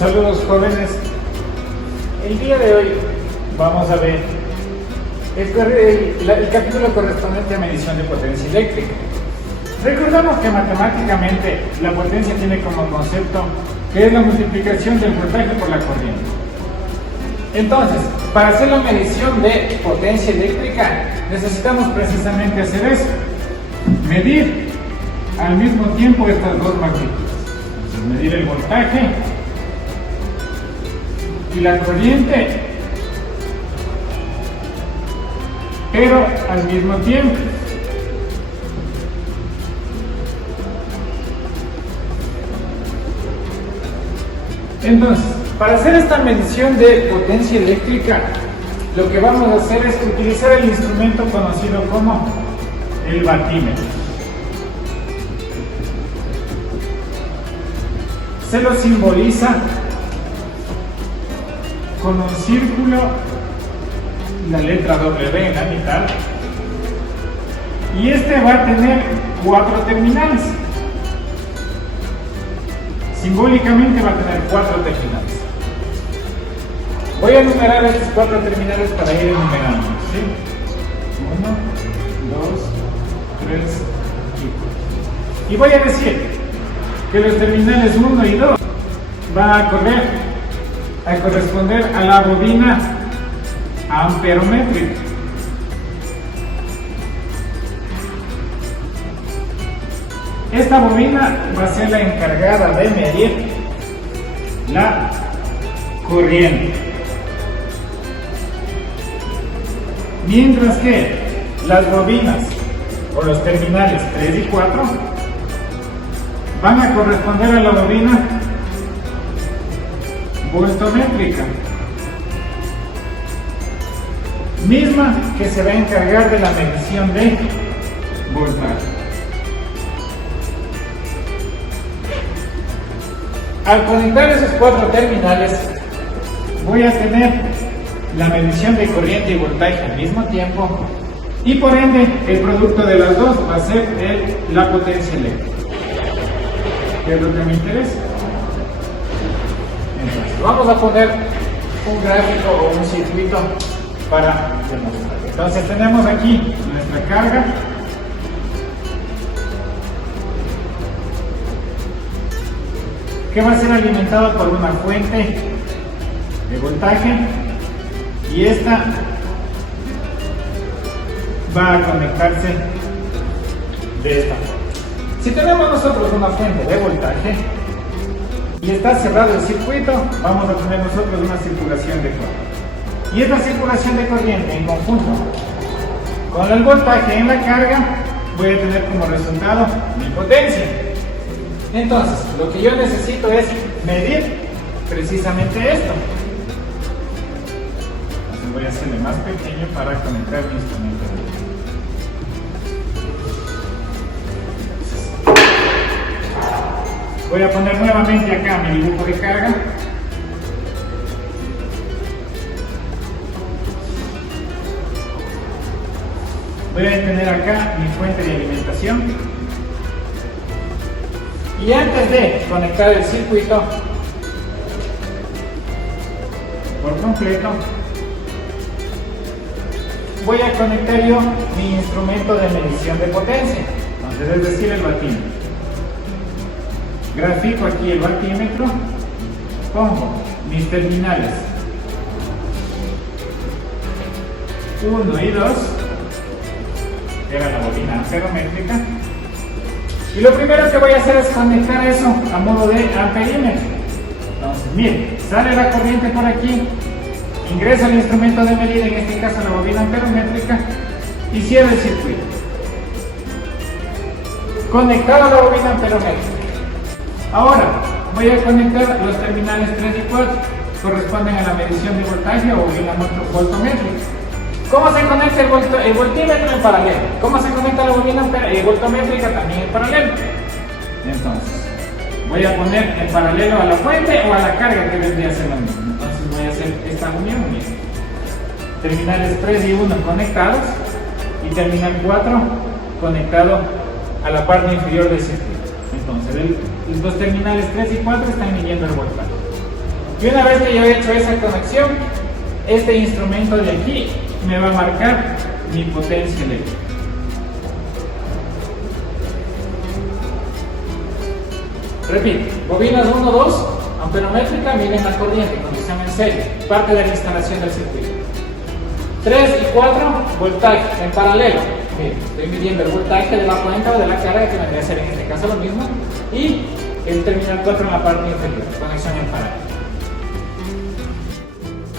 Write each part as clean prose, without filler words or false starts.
Saludos jóvenes, el día de hoy vamos a ver el capítulo correspondiente a medición de potencia eléctrica. Recordamos que matemáticamente la potencia tiene como concepto que es la multiplicación del voltaje por la corriente. Entonces, para hacer la medición de potencia eléctrica necesitamos precisamente hacer eso, medir al mismo tiempo estas dos magnitudes. Entonces, medir el voltaje y la corriente, pero al mismo tiempo. Entonces, para hacer esta medición de potencia eléctrica, lo que vamos a hacer es utilizar el instrumento conocido como el batímetro. Se lo simboliza con un círculo, la letra W en la mitad, y este va a tener 4 terminales. Simbólicamente va a tener 4 terminales. Voy a enumerar estos 4 terminales para ir enumerando, ¿sí? 1, 2, 3 y 4. Y voy a decir que los terminales 1 y 2 van a corresponder a la bobina amperométrica. Esta bobina va a ser la encargada de medir la corriente, mientras que las bobinas o los terminales 3 y 4 van a corresponder a la bobina voltométrica, misma que se va a encargar de la medición de voltaje. Al conectar esos 4 terminales, voy a tener la medición de corriente y voltaje al mismo tiempo, y por ende el producto de las dos va a ser la potencia eléctrica, que es lo que me interesa. Entonces, vamos a poner un gráfico o un circuito para demostrar. Entonces tenemos aquí nuestra carga, que va a ser alimentado por una fuente de voltaje, y esta va a conectarse de esta forma. Si tenemos nosotros una fuente de voltaje y está cerrado el circuito, vamos a tener nosotros una circulación de corriente, y esta circulación de corriente en conjunto con el voltaje en la carga voy a tener como resultado mi potencia. Entonces, lo que yo necesito es medir precisamente esto. Entonces voy a hacerle más pequeño para conectar mi instrumento. Voy a poner nuevamente acá mi dibujo de carga. Voy a tener acá mi fuente de alimentación. Y antes de conectar el circuito por completo, voy a conectar yo mi instrumento de medición de potencia, entonces es decir, el batímetro. Grafico aquí el batímetro, pongo mis terminales 1 y 2, era la bobina amperométrica. Y lo primero que voy a hacer es conectar eso a modo de amperímetro. Entonces, miren, sale la corriente por aquí, ingresa el instrumento de medida, en este caso la bobina amperométrica, y cierro el circuito. Conectado a la bobina amperométrica. Ahora, voy a conectar los terminales 3 y 4, corresponden a la medición de voltaje o bobina voltométrica. ¿Cómo se conecta el voltímetro en paralelo? ¿Cómo se conecta la bobina voltométrica también en paralelo? Entonces, voy a poner en paralelo a la fuente o a la carga, que vendría a ser lo mismo. Entonces voy a hacer esta unión. Terminales 3 y 1 conectados, y terminal 4 conectado a la parte inferior del circuito. Entonces, los terminales 3 y 4 están midiendo el voltaje. Y una vez que yo he hecho esa conexión, este instrumento de aquí me va a marcar mi potencia eléctrica. Repito, bobinas 1, 2, amperométrica, miden la corriente, condición en serie, parte de la instalación del circuito. 3 y 4, voltaje en paralelo. Miren, estoy midiendo el voltaje de la cuenca o de la carga, que vendría a ser en este caso lo mismo, y el terminal 4 en la parte inferior, conexión en paralelo.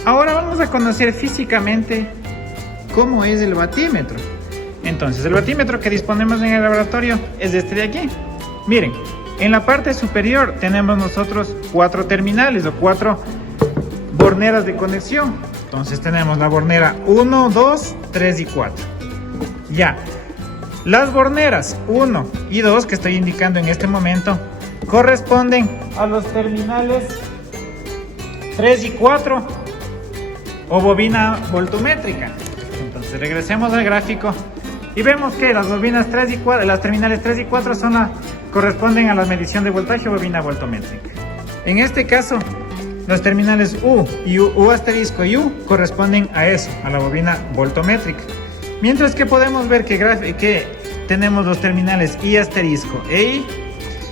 Ahora vamos a conocer físicamente cómo es el batímetro. Entonces, el batímetro que disponemos en el laboratorio es este de aquí. Miren, en la parte superior tenemos nosotros 4 terminales o 4 borneras de conexión. Entonces tenemos la bornera 1, 2, 3 y 4. Ya, las borneras 1 y 2 que estoy indicando en este momento corresponden a los terminales 3 y 4 o bobina voltométrica. Entonces regresemos al gráfico y vemos que las bobinas 3 y 4, las terminales 3 y 4 corresponden a la medición de voltaje o bobina voltométrica. En este caso, los terminales U y U asterisco y U corresponden a eso, a la bobina voltométrica. Mientras que podemos ver que tenemos los terminales I asterisco e I,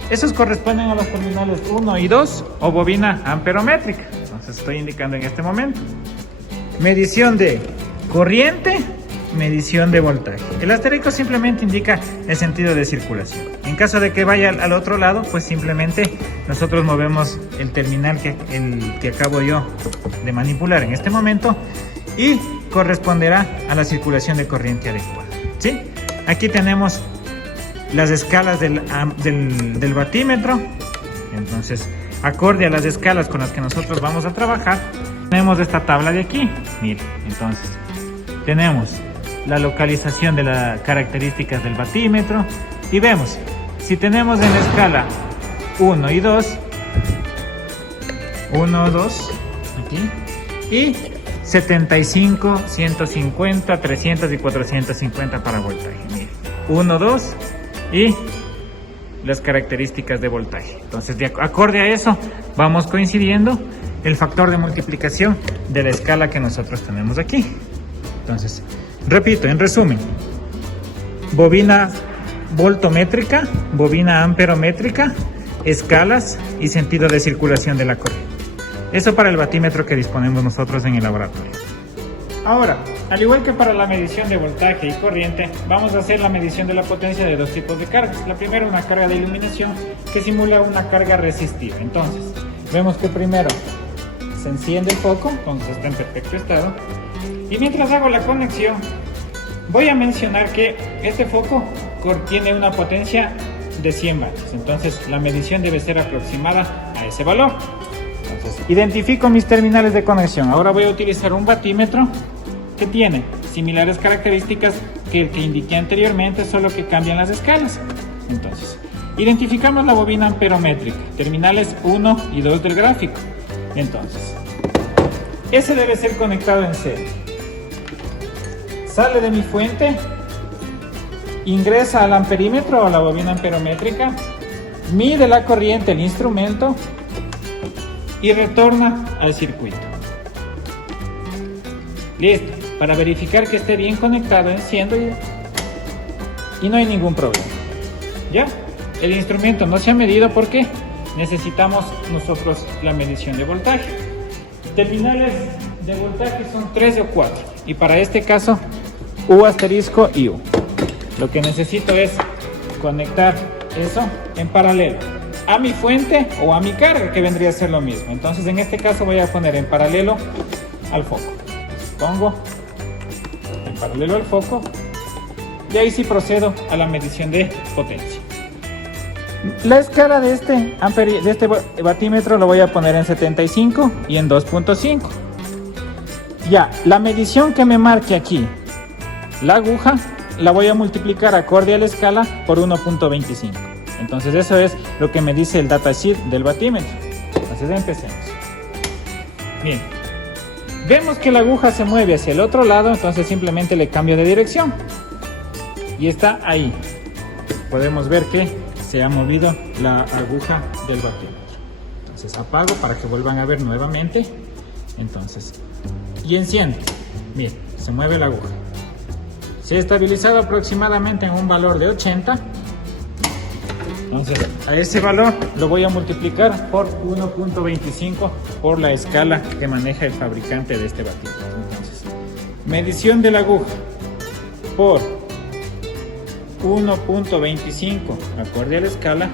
esos corresponden a los terminales 1 y 2 o bobina amperométrica. Entonces estoy indicando en este momento. Medición de corriente, medición de voltaje. El asterisco simplemente indica el sentido de circulación. En caso de que vaya al otro lado, pues simplemente nosotros movemos el terminal que acabo yo de manipular en este momento y corresponderá a la circulación de corriente adecuada. ¿Sí? Aquí tenemos las escalas del batímetro. Entonces, acorde a las escalas con las que nosotros vamos a trabajar, tenemos esta tabla de aquí. Miren, entonces tenemos la localización de las características del batímetro y vemos si tenemos en la escala 1 y 2, 1, 2 aquí, y 75, 150, 300 y 450 para voltaje. Miren, 1, 2 y las características de voltaje. Entonces, de acorde a eso, vamos coincidiendo el factor de multiplicación de la escala que nosotros tenemos aquí. Entonces, repito, en resumen, bobina voltométrica, bobina amperométrica, escalas y sentido de circulación de la corriente. Eso para el batímetro que disponemos nosotros en el laboratorio. Ahora, al igual que para la medición de voltaje y corriente, vamos a hacer la medición de la potencia de dos tipos de cargas. La primera, una carga de iluminación que simula una carga resistiva. Entonces, vemos que primero se enciende el foco, entonces está en perfecto estado. Y mientras hago la conexión, voy a mencionar que este foco tiene una potencia de 100 vatios. Entonces, la medición debe ser aproximada a ese valor. Entonces, identifico mis terminales de conexión. Ahora voy a utilizar un batímetro que tiene similares características que el que indiqué anteriormente, solo que cambian las escalas. Entonces, identificamos la bobina amperométrica, terminales 1 y 2 del gráfico. Entonces, ese debe ser conectado en serie. Sale de mi fuente, ingresa al amperímetro o a la bobina amperométrica, mide la corriente del instrumento y retorna al circuito. Listo. Para verificar que esté bien conectado, enciendo y no hay ningún problema. ¿Ya? El instrumento no se ha medido porque necesitamos nosotros la medición de voltaje. Terminales de voltaje son 3 o 4 y para este caso U asterisco y U. Lo que necesito es conectar eso en paralelo a mi fuente o a mi carga, que vendría a ser lo mismo. Entonces en este caso voy a poner en paralelo al foco. Pongo en paralelo al foco y ahí sí procedo a la medición de potencia. La escala de este batímetro lo voy a poner en 75 y en 2.5. Ya, la medición que me marque aquí, la aguja, la voy a multiplicar acorde a la escala por 1.25. Entonces eso es lo que me dice el datasheet del batímetro. Entonces empecemos. Bien, vemos que la aguja se mueve hacia el otro lado, entonces simplemente le cambio de dirección. Y está ahí. Podemos ver que se ha movido la aguja del batímetro. Entonces apago para que vuelvan a ver nuevamente. Entonces, y enciendo. Miren, se mueve la aguja. Se ha estabilizado aproximadamente en un valor de 80. Entonces, a ese valor lo voy a multiplicar por 1.25 por la escala que maneja el fabricante de este batímetro. Entonces, medición de la aguja por 1.25 acorde a la escala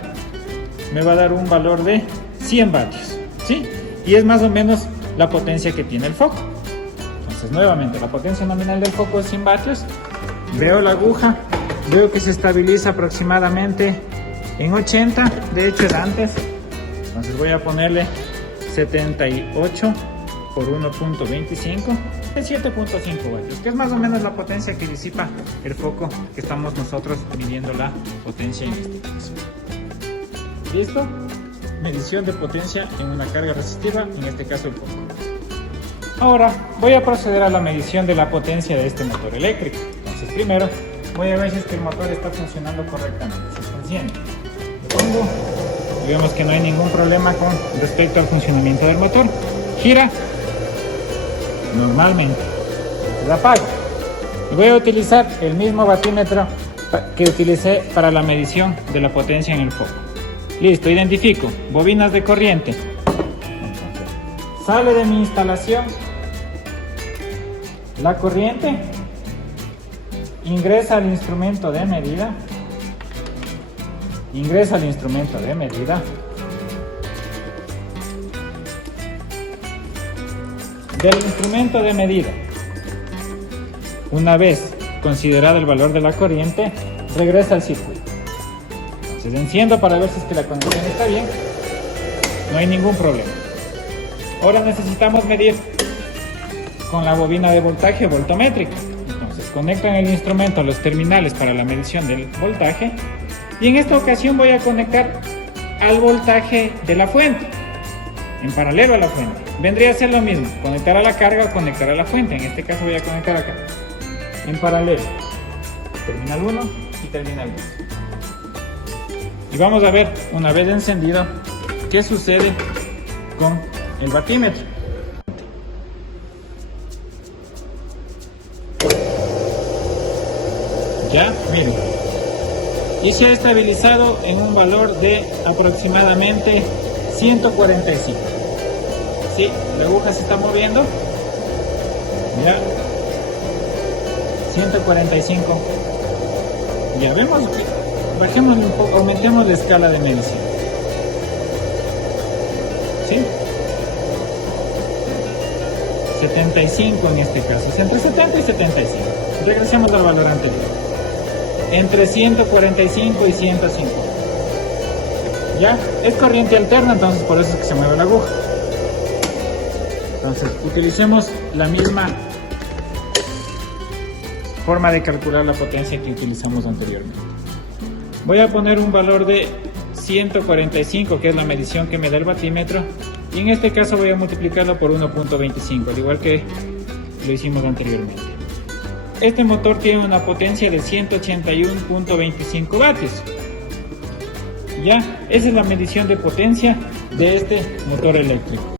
me va a dar un valor de 100 vatios, ¿sí? Y es más o menos la potencia que tiene el foco. Entonces, nuevamente, la potencia nominal del foco es 100 vatios. Veo la aguja, veo que se estabiliza aproximadamente en 80, de hecho era antes. Entonces voy a ponerle 78 por 1.25, es 7.5 vatios, que es más o menos la potencia que disipa el foco que estamos nosotros midiendo la potencia en este caso. ¿Listo? Medición de potencia en una carga resistiva, en este caso el foco. Ahora voy a proceder a la medición de la potencia de este motor eléctrico. Entonces primero voy a ver si es que el motor está funcionando correctamente, si está enciende. Lo pongo y vemos que no hay ningún problema con respecto al funcionamiento del motor. Gira normalmente. Entonces apago. Y voy a utilizar el mismo batímetro que utilicé para la medición de la potencia en el foco. Listo, identifico bobinas de corriente. Entonces, sale de mi instalación la corriente, ingresa al instrumento de medida, del instrumento de medida. Una vez considerado el valor de la corriente, regresa al circuito. Entonces enciendo para ver si es que la conexión está bien. No hay ningún problema. Ahora necesitamos medir con la bobina de voltaje voltométrica. Entonces conectan el instrumento a los terminales para la medición del voltaje. Y en esta ocasión voy a conectar al voltaje de la fuente, en paralelo a la fuente. Vendría a ser lo mismo, conectar a la carga o conectar a la fuente. En este caso voy a conectar acá, en paralelo. Terminal 1 y terminal 2. Y vamos a ver, una vez encendido, qué sucede con el batímetro. Ya, miren. Y se ha estabilizado en un valor de aproximadamente 145. Sí, la aguja se está moviendo. Ya. 145. Ya vemos que bajemos un poco, aumentemos la escala de medición. ¿Sí? 75 en este caso, entre 70 y 75. Regresemos al valor anterior. Entre 145 y 150. Ya, es corriente alterna, entonces por eso es que se mueve la aguja. Entonces, utilicemos la misma forma de calcular la potencia que utilizamos anteriormente. Voy a poner un valor de 145, que es la medición que me da el batímetro, y en este caso voy a multiplicarlo por 1.25, al igual que lo hicimos anteriormente. Este motor tiene una potencia de 181.25 vatios. Ya, esa es la medición de potencia de este motor eléctrico.